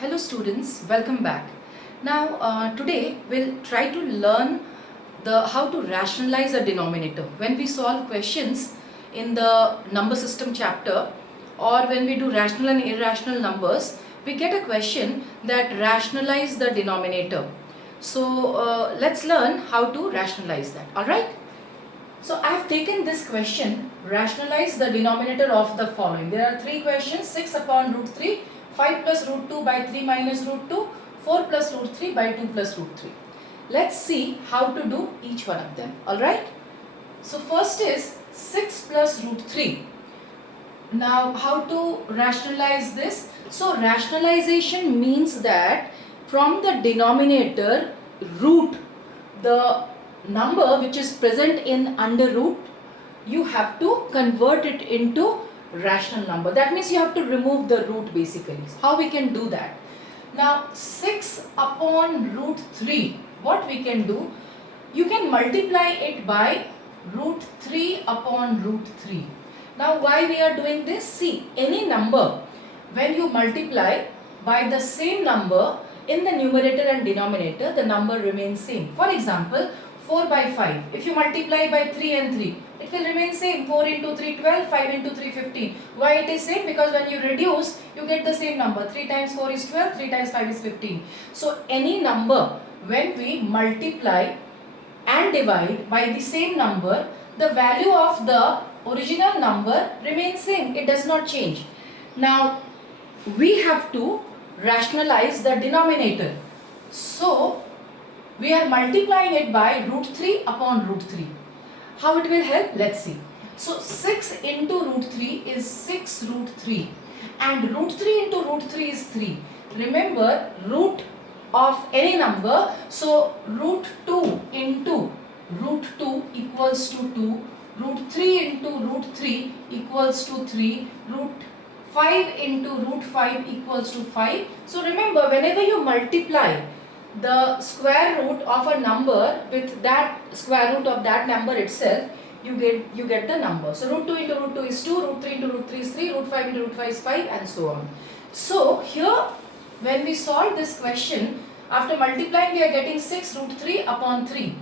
Hello students, welcome back. Now today we'll try to learn how to rationalize a denominator. When we solve questions in the number system chapter or when we do rational and irrational numbers, we get a question that rationalize the denominator. So let's learn how to rationalize that. Alright? So I have taken this question, rationalize the denominator of the following. There are three questions, 6 upon root 3, 5 plus root 2 by 3 minus root 2, 4 plus root 3 by 2 plus root 3. Let's see how to do each one of them. Alright. So first is 6 plus root 3. Now how to rationalize this? So rationalization means that from the denominator root, the number which is present in under root, you have to convert it into rational number. That means you have to remove the root basically. How we can do that? Now 6 upon root 3, what we can do? You can multiply it by root 3 upon root 3. Now why we are doing this? See, any number when you multiply by the same number in the numerator and denominator, the number remains same. For example, 4 by 5. If you multiply by 3 and 3, it will remain same. 4 into 3, 12, 5 into 3, 15. Why it is same? Because when you reduce, you get the same number. 3 times 4 is 12, 3 times 5 is 15. So any number, when we multiply and divide by the same number, the value of the original number remains same. It does not change. Now, we have to rationalize the denominator. So, we are multiplying it by root 3 upon root 3. How it will help? Let's see. So 6 into root 3 is 6 root 3 and root 3 into root 3 is 3. Remember, root of any number, so root 2 into root 2 equals to 2, root 3 into root 3 equals to 3, root 5 into root 5 equals to 5. So remember, whenever you multiply the square root of a number with that square root of that number itself, you get the number. So root 2 into root 2 is 2, root 3 into root 3 is 3, root 5 into root 5 is 5 and so on. So here when we solve this question, after multiplying we are getting 6 root 3 upon 3.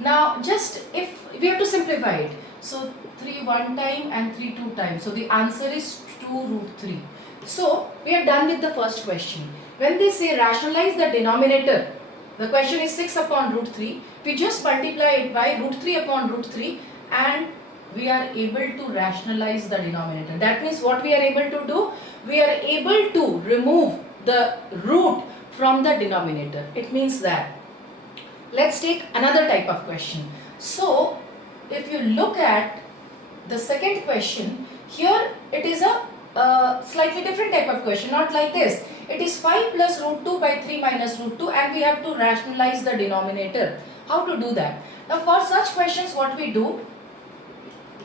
Now just if we have to simplify it. So 3 one time and 3 two times. So the answer is 2 root 3. So we are done with the first question. When they say rationalize the denominator, the question is 6 upon root 3. We just multiply it by root 3 upon root 3 and we are able to rationalize the denominator. That means what we are able to do? We are able to remove the root from the denominator. It means that. Let's take another type of question. So, if you look at the second question, here it is a slightly different type of question, not like this. It is 5 plus root 2 by 3 minus root 2 and we have to rationalize the denominator. How to do that? Now for such questions what we do?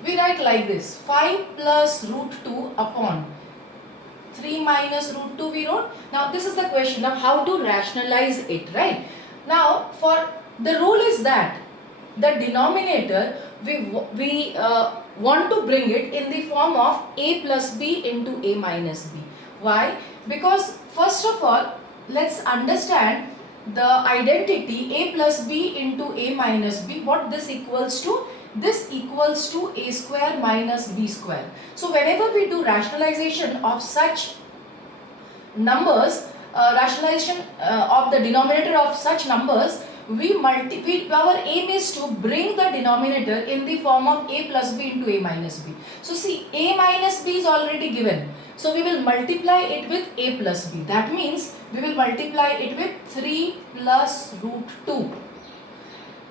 We write like this, 5 plus root 2 upon 3 minus root 2 we wrote. Now this is the question of how to rationalize it, right? Now for the rule is that the denominator we want to bring it in the form of a plus b into a minus b. Why? Because first of all, let's understand the identity a plus b into a minus b. What this equals to? This equals to a square minus b square. So whenever we do rationalization of such numbers, rationalization of the denominator of such numbers, our aim is to bring the denominator in the form of a plus b into a minus b. So see, a minus b is already given. So we will multiply it with a plus b. That means we will multiply it with 3 plus root 2.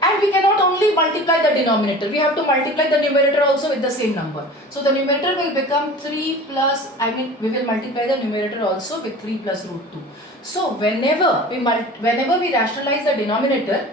And we cannot only multiply the denominator. We have to multiply the numerator also with the same number. So the numerator will become 3 plus, we will multiply the numerator also with 3 plus root 2. So whenever we rationalize the denominator,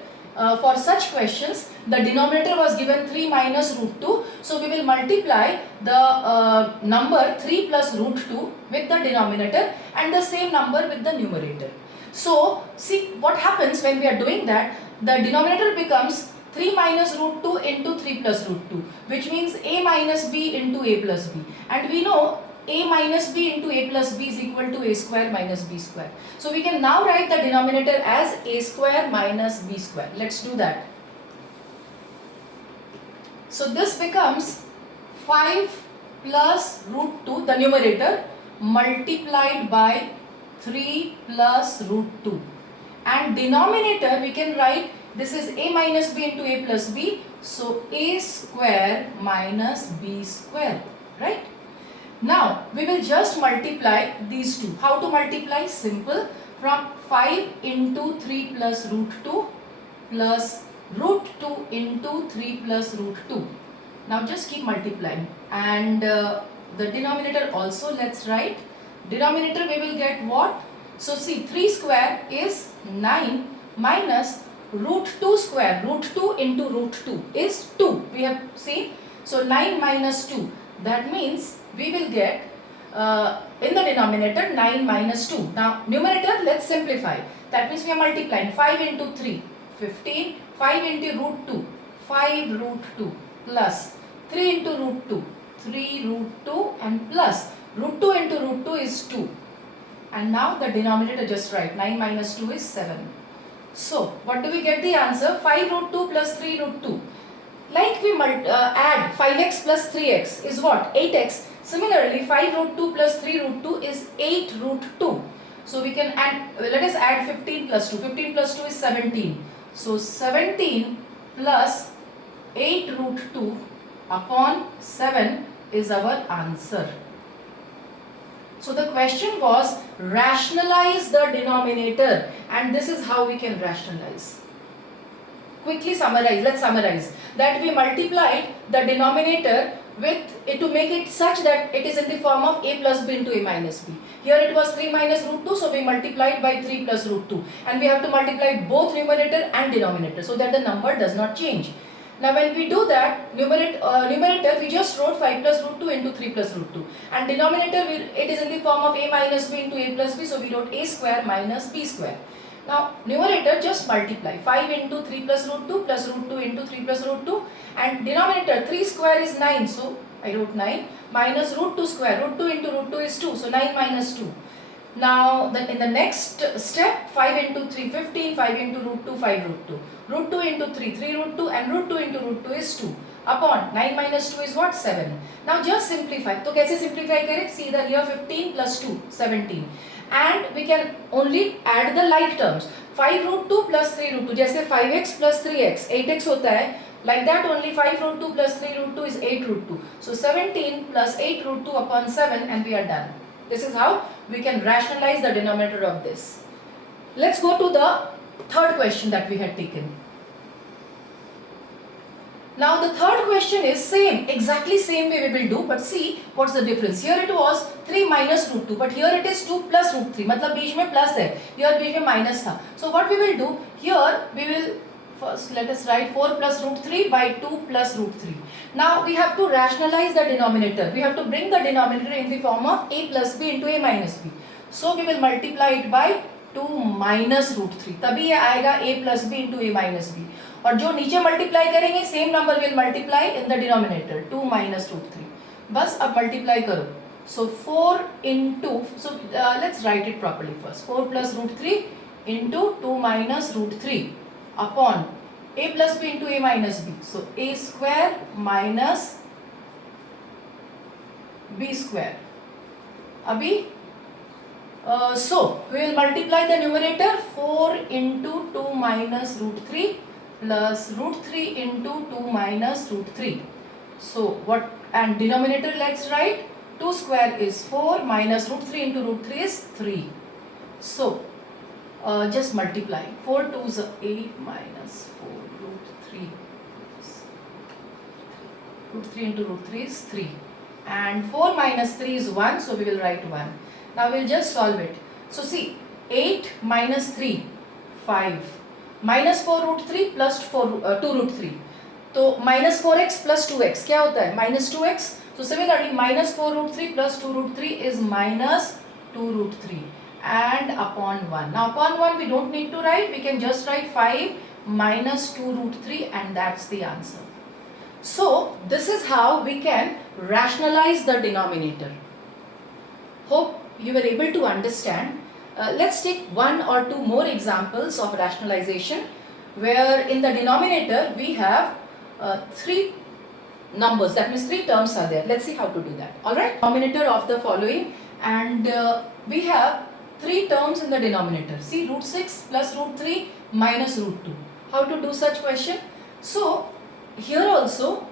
for such questions, the denominator was given 3 minus root 2. So we will multiply the number 3 plus root 2 with the denominator and the same number with the numerator. So see what happens when we are doing that. The denominator becomes 3 minus root 2 into 3 plus root 2, which means a minus b into a plus b. And we know a minus b into a plus b is equal to a square minus b square. So we can now write the denominator as a square minus b square. Let's do that. So this becomes 5 plus root 2, the numerator, multiplied by 3 plus root 2. And denominator we can write, this is a minus b into a plus b. So a square minus b square, right? Now we will just multiply these two. How to multiply? Simple. From 5 into 3 plus root 2 plus root 2 into 3 plus root 2. Now just keep multiplying, and the denominator also let's write. Denominator we will get what? So see, 3 square is 9 minus root 2 square. Root 2 into root 2 is 2. We have seen. So 9 minus 2. That means we will get in the denominator 9 minus 2. Now numerator let's simplify. That means we are multiplying 5 into 3, 15. 5 into root 2, 5 root 2 plus 3 into root 2, 3 root 2 and plus root 2 into root 2 is 2. And now the denominator just write 9 minus 2 is 7. So what do we get the answer? 5 root 2 plus 3 root 2. Like we add 5x plus 3x is what? 8x. Similarly 5 root 2 plus 3 root 2 is 8 root 2. So we can add, let us add 15 plus 2. 15 plus 2 is 17. So 17 plus 8 root 2 upon 7 is our answer. So the question was rationalize the denominator, and this is how we can rationalize. Quickly summarize, let's summarize that we multiplied the denominator with it to make it such that it is in the form of a plus b into a minus b. Here it was 3 minus root 2, so we multiplied by 3 plus root 2, and we have to multiply both numerator and denominator so that the number does not change. Now when we do that, numerator we just wrote 5 plus root 2 into 3 plus root 2, and denominator it is in the form of a minus b into a plus b, so we wrote a square minus b square. Now numerator just multiply 5 into 3 plus root 2 plus root 2 into 3 plus root 2, and denominator 3 square is 9, so I wrote 9 minus root 2 square. Root 2 into root 2 is 2, so 9 minus 2. Now in the next step, 5 into 3 15, 5 into root 2 5 root 2. Root 2 into 3 3 root 2, and root 2 into root 2 is 2 upon 9 minus 2 is what? 7. Now just simplify. So कैसे simplify करें? See that here 15 plus 2 17, and we can only add the like terms. 5 root 2 plus 3 root 2, जैसे 5x plus 3x 8x होता है, like that only 5 root 2 plus 3 root 2 is 8 root 2. So 17 plus 8 root 2 upon 7, and we are done. This is how we can rationalize the denominator of this. Let's go to the third question that we had taken. Now the third question is same, exactly same way we will do, but see what's the difference. Here it was 3 minus root 2, but here it is 2 plus root 3. मतलब बीच में plus है, here बीच में minus था. So what we will do, here we will first let us write 4 plus root 3 by 2 plus root 3. Now we have to rationalize the denominator. We have to bring the denominator in the form of a plus b into a minus b. So we will multiply it by 2 minus root 3. तभी ये आएगा a plus b into a minus b. और जो नीचे multiply करेंगे same number will multiply in the denominator 2 minus root 3. बस अब multiply करो. So 4 into, so let's write it properly first. 4 plus root 3 into 2 minus root 3 upon a plus b into a minus b. So a square minus b square. Abhi so we will multiply the numerator 4 into 2 minus root 3 plus root 3 into 2 minus root 3. So what, and denominator let's write 2 square is 4 minus root 3 into root 3 is 3. So just multiply 4 2s are 8 minus 4 root 3. Root 3 into root 3 is 3, and 4 minus 3 is 1, so we will write 1. Now we will just solve it. So see, 8 minus 3 5 minus 4 root 3 plus 2 root 3. तो minus 4x plus 2x क्या होता है? Minus 2x. So similarly minus 4 root 3 plus 2 root 3 is minus 2 root 3, and upon 1. Now upon 1 we don't need to write, we can just write 5 minus 2 root 3, and that's the answer. So this is how we can rationalize the denominator. you were able to understand, let's take one or two more examples of rationalization, where in the denominator we have three numbers, that means three terms are there. Let's see how to do that. Alright, denominator of the following, and we have three terms in the denominator. See, root 6 plus root 3 minus root 2. How to do such question? So here also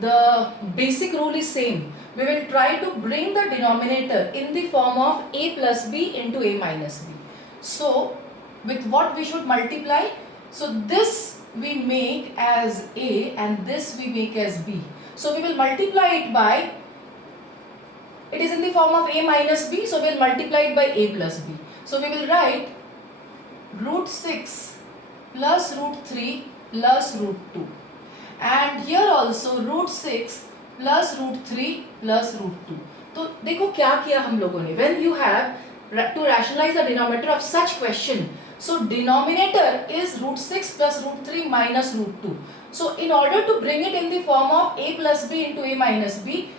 the basic rule is same. We will try to bring the denominator in the form of a plus b into a minus b. So with what we should multiply? So this we make as a and this we make as b. So we will multiply it by, it is in the form of a minus b, so we will multiply it by a plus b. So we will write root 6 plus root 3 plus root 2. And here also root 6 plus root 3 plus root 2. तो देखो क्या किया हम लोगों ने. When you have to rationalize the denominator of such question, so denominator is root 6 plus root 3 minus root 2. So in order to bring it in the form of a plus b into a minus b,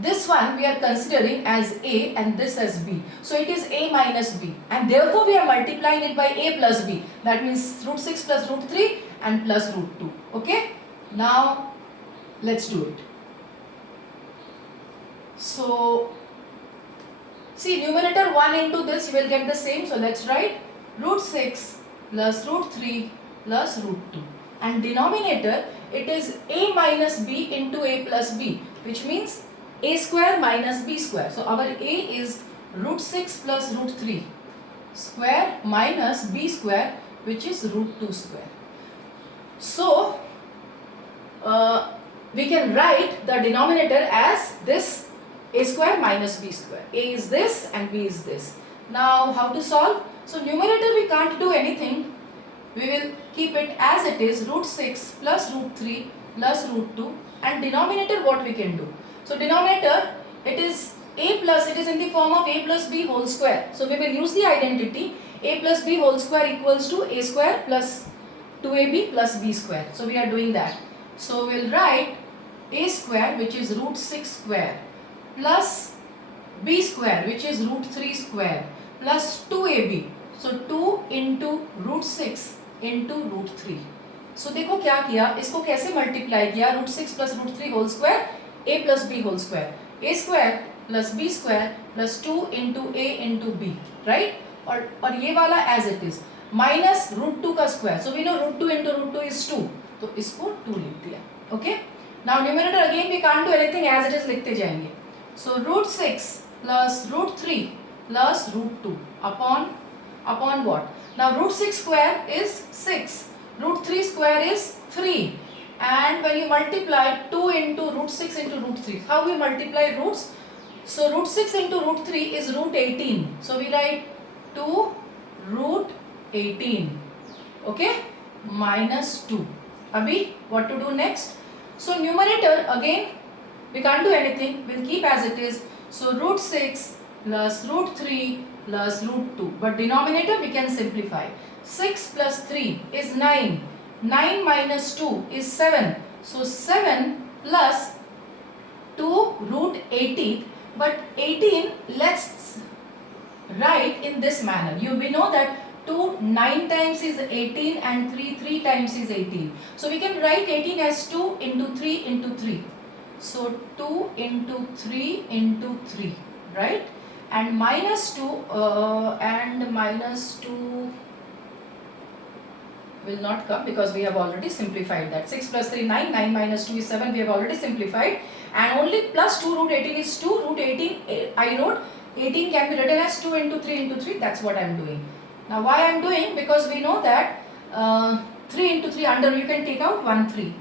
this one we are considering as a and this as b. So it is a minus b, and therefore we are multiplying it by a plus b. That means root 6 plus root 3 and plus root 2. Okay, now let's do it. So see, numerator 1 into this you will get the same. So let's write root 6 plus root 3 plus root 2. And denominator, it is a minus b into a plus b, which means a square minus b square. So our a is root 6 plus root 3 square minus b square, which is root 2 square. So we can write the denominator as this a square minus b square. A is this and b is this. Now how to solve? So numerator we can't do anything. We will keep it as it is, root 6 plus root 3 plus root 2, and denominator what we can do? So denominator, it is a plus, it is in the form of a plus b whole square. So we will use the identity a plus b whole square equals to a square plus 2ab plus b square. So we are doing that. So we will write a square, which is root 6 square, plus b square, which is root 3 square, plus 2ab. So 2 into root 6 into root 3. So देखो क्या किया, इसको कैसे multiply किया, root 6 plus root 3 whole square, a plus b whole square, a square plus b square plus 2 into a into b, right? और ये वाला as it is, minus root 2 का square. So we know root 2 into root 2 is 2, तो इसको 2 लिख दिया. Okay? Now numerator again we can't do anything, as it is लिखते जाएंगे. So root 6 plus root 3 plus root 2 upon what? Now root 6 square is 6, root 3 square is 3, and when you multiply 2 into root 6 into root 3, how we multiply roots? So root 6 into root 3 is root 18, so we write 2 root 18, okay, minus 2. Abhi, what to do next? So numerator again we can't do anything, we'll keep as it is. So root 6 plus root 3 plus root 2, but denominator we can simplify. 6 plus 3 is 9, 9 minus 2 is 7, so 7 plus 2 root 18, but 18 let's write in this manner. We know that 2 9 times is 18 and 3 times is 18, so we can write 18 as 2 into 3 into 3, so 2 into 3 into 3, right? And minus 2 will not come because we have already simplified that. 6 plus 3 9, 9 minus 2 is 7, we have already simplified, and only plus 2 root 18 is 2, root 18 I wrote, 18 can be written as 2 into 3 into 3, that's what I am doing. Now why I am doing? Because we know that 3 into 3 under you can take out 1 3.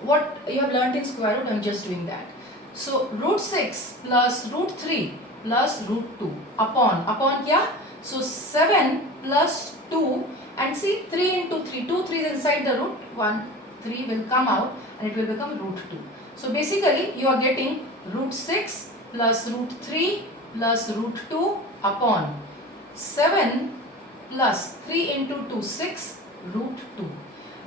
What you have learnt in square root, I am just doing that. So root 6 plus root 3 plus root 2 upon kya? So 7 plus 2, and see 3 into 3, 2 3 is inside the root, 1 3 will come out and it will become root 2. So basically you are getting root 6 plus root 3 plus root 2 upon 7 plus 3 into 2 6 root 2.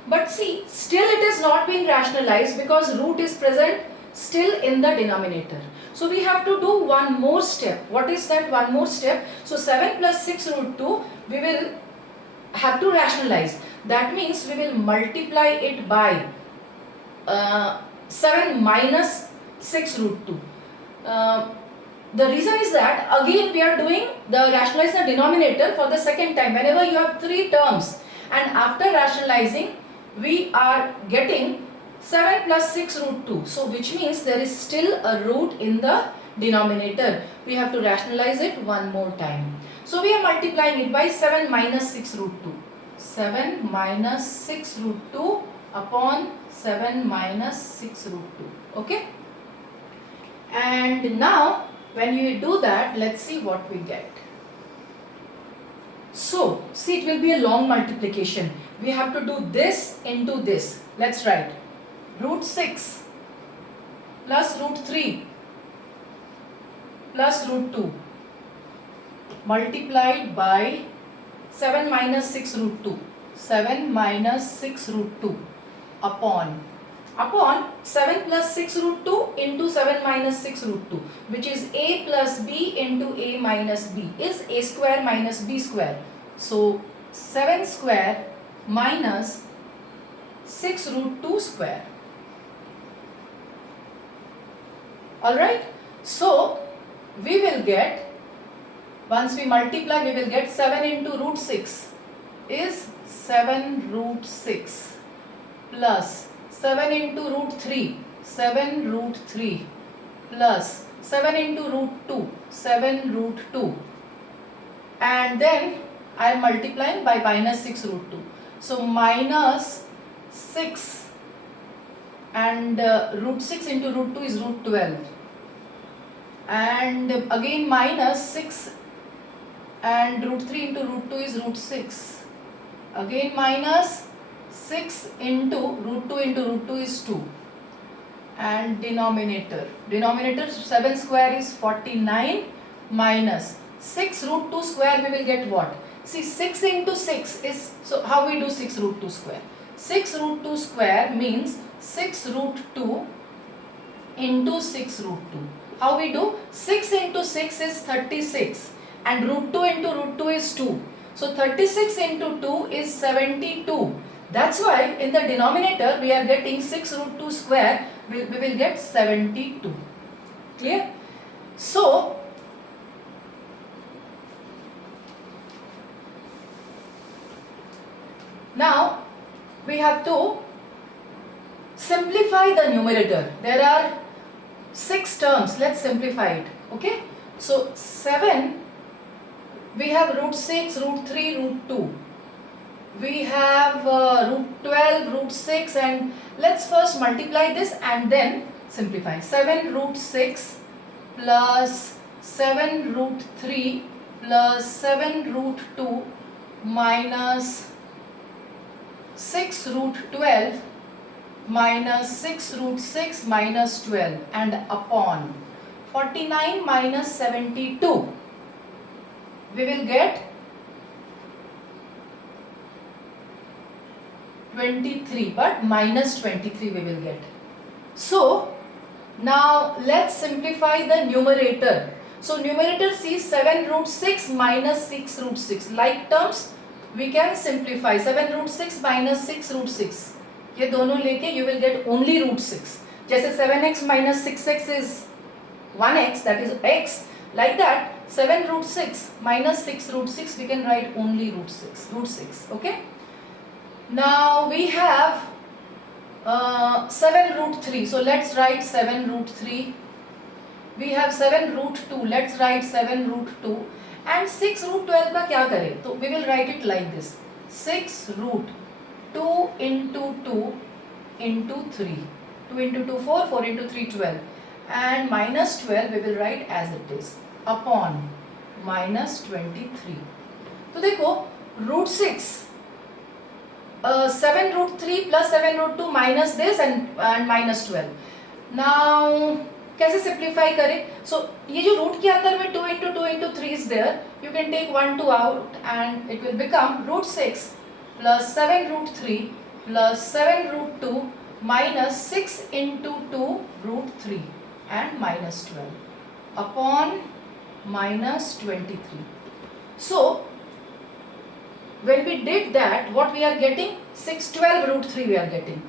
But see, still it is not being rationalized because root is present still in the denominator. So we have to do one more step. What is that one more step? So 7 plus 6 root 2, we will have to rationalize. That means we will multiply it by 7 minus 6 root 2. The reason is that again we are doing the rationalize the denominator for the second time. Whenever you have 3 terms and after rationalizing we are getting 7 plus 6 root 2. So which means there is still a root in the denominator. We have to rationalize it one more time. So we are multiplying it by 7 minus 6 root 2. 7 minus 6 root 2 upon 7 minus 6 root 2. Okay. And now when you do that, let's see what we get. So see, it will be a long multiplication. We have to do this into this. Let's write root 6 plus root 3 plus root 2 multiplied by 7 minus 6 root 2. 7 minus 6 root 2 upon 7 plus 6 root 2 into 7 minus 6 root 2, which is a plus b into a minus b is a square minus b square. So 7 square minus 6 root 2 square. Alright, so we will get, once we multiply, we will get 7 into root 6 is 7 root 6 plus 7 into root 3, 7 root 3 plus 7 into root 2, 7 root 2, and then I am multiplying by minus 6 root 2. So minus 6 and root 6 into root 2 is root 12, and again minus 6 and root 3 into root 2 is root 6, again minus 6 into root 2 into root 2 is 2, and denominator 7 square is 49 minus 6 root 2 square, we will get what? See, 6 into 6 is, so how we do 6 root 2 square? 6 root 2 square means 6 root 2 into 6 root 2. How we do? 6 into 6 is 36 and root 2 into root 2 is 2. So 36 into 2 is 72. That's why in the denominator we are getting 6 root 2 square, we will get 72. Clear? So now we have to simplify the numerator. There are 6 terms. Let's simplify it. Okay. So 7, we have root 6, root 3, root 2. We have root 12, root 6, and let's first multiply this and then simplify. 7 root 6 plus 7 root 3 plus 7 root 2 minus 6 root 12 minus 6 root 6 minus 12 and upon 49 minus 72. We will get 23, but minus 23 we will get. So now let's simplify the numerator. So numerator sees 7 root 6 minus 6 root 6. Like terms we can simplify 7 root 6 minus 6 root 6. ये दोनों लेके you will get only root 6. जैसे 7x minus 6x is 1x, that is x. Like that 7 root 6 minus 6 root 6 we can write only root 6. Okay. Now we have 7 root 3. So let's write 7 root 3. We have 7 root 2. Let's write 7 root 2. And 6 root 12 का क्या करें? So we will write it like this. 6 root 2 into 2 into 3. 2 into 2 4, 4 into 3 12. And minus 12 we will write as it is. Upon minus 23. तो देखो root 6. 7 root 3 plus 7 root 2 minus this and minus 12. Now कैसे simplify करें? So ये जो root के अंदर में 2 into 2 into 3 is there. You can take 1 2 out and it will become root 6 plus 7 root 3 plus 7 root 2 minus 6 into 2 root 3 and minus 12 upon minus 23. So when we did that, what we are getting? 612 root 3 we are getting.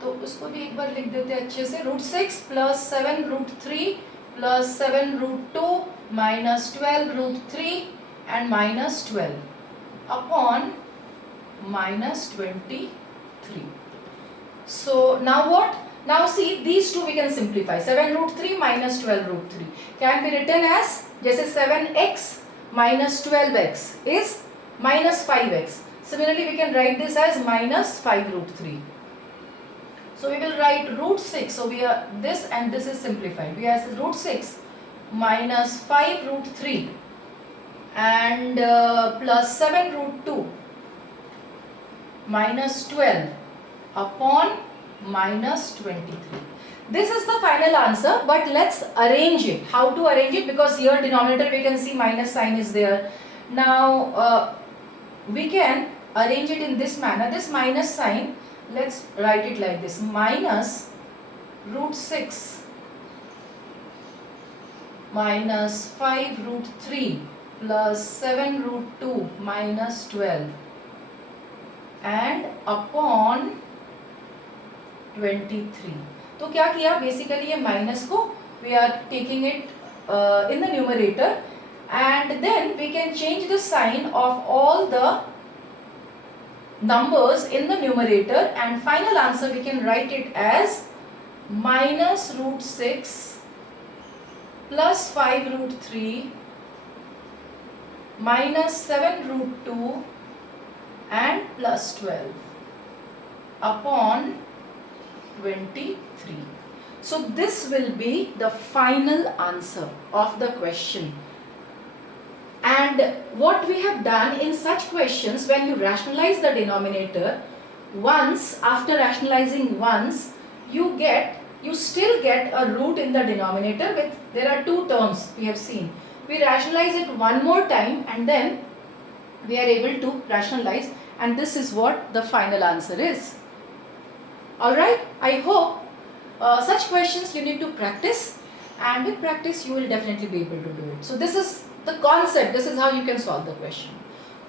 तो उसको भी एक बार लिख देते हैं अच्छे से. root 6 plus 7 root 3 plus 7 root 2 minus 12 root 3 and minus 12 upon minus 23. So now what? Now see, these two we can simplify. 7 root 3 minus 12 root 3 can be written as, जैसे 7x minus 12x is minus 5x. Similarly, we can write this as minus 5 root 3. So we will write root 6. So we are this and this is simplified. We have root 6 minus 5 root 3 and plus 7 root 2 minus 12 upon minus 23. This is the final answer, but let's arrange it. How to arrange it? Because here denominator we can see minus sign is there. Now we can arrange it in this manner. This minus sign, let's write it like this: minus root 6 minus 5 root 3 plus 7 root 2 minus 12 and upon 23. तो क्या किया? Basically ये minus को we are taking it in the numerator and then we can change the sign of all the numbers in the numerator and final answer we can write it as minus root 6 plus 5 root 3 minus 7 root 2 and plus 12 upon 23. So this will be the final answer of the question. And what we have done in such questions, when you rationalize the denominator, once after rationalizing once, you still get a root in the denominator with, there are two terms we have seen. We rationalize it one more time and then we are able to rationalize, and this is what the final answer is. Alright, I hope such questions you need to practice, and with practice you will definitely be able to do it. So this is the concept, this is how you can solve the question.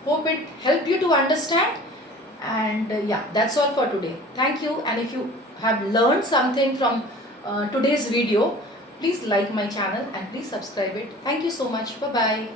Hope it helped you to understand, and yeah, that's all for today. Thank you, and if you have learned something from today's video, please like my channel and please subscribe it. Thank you so much. Bye bye.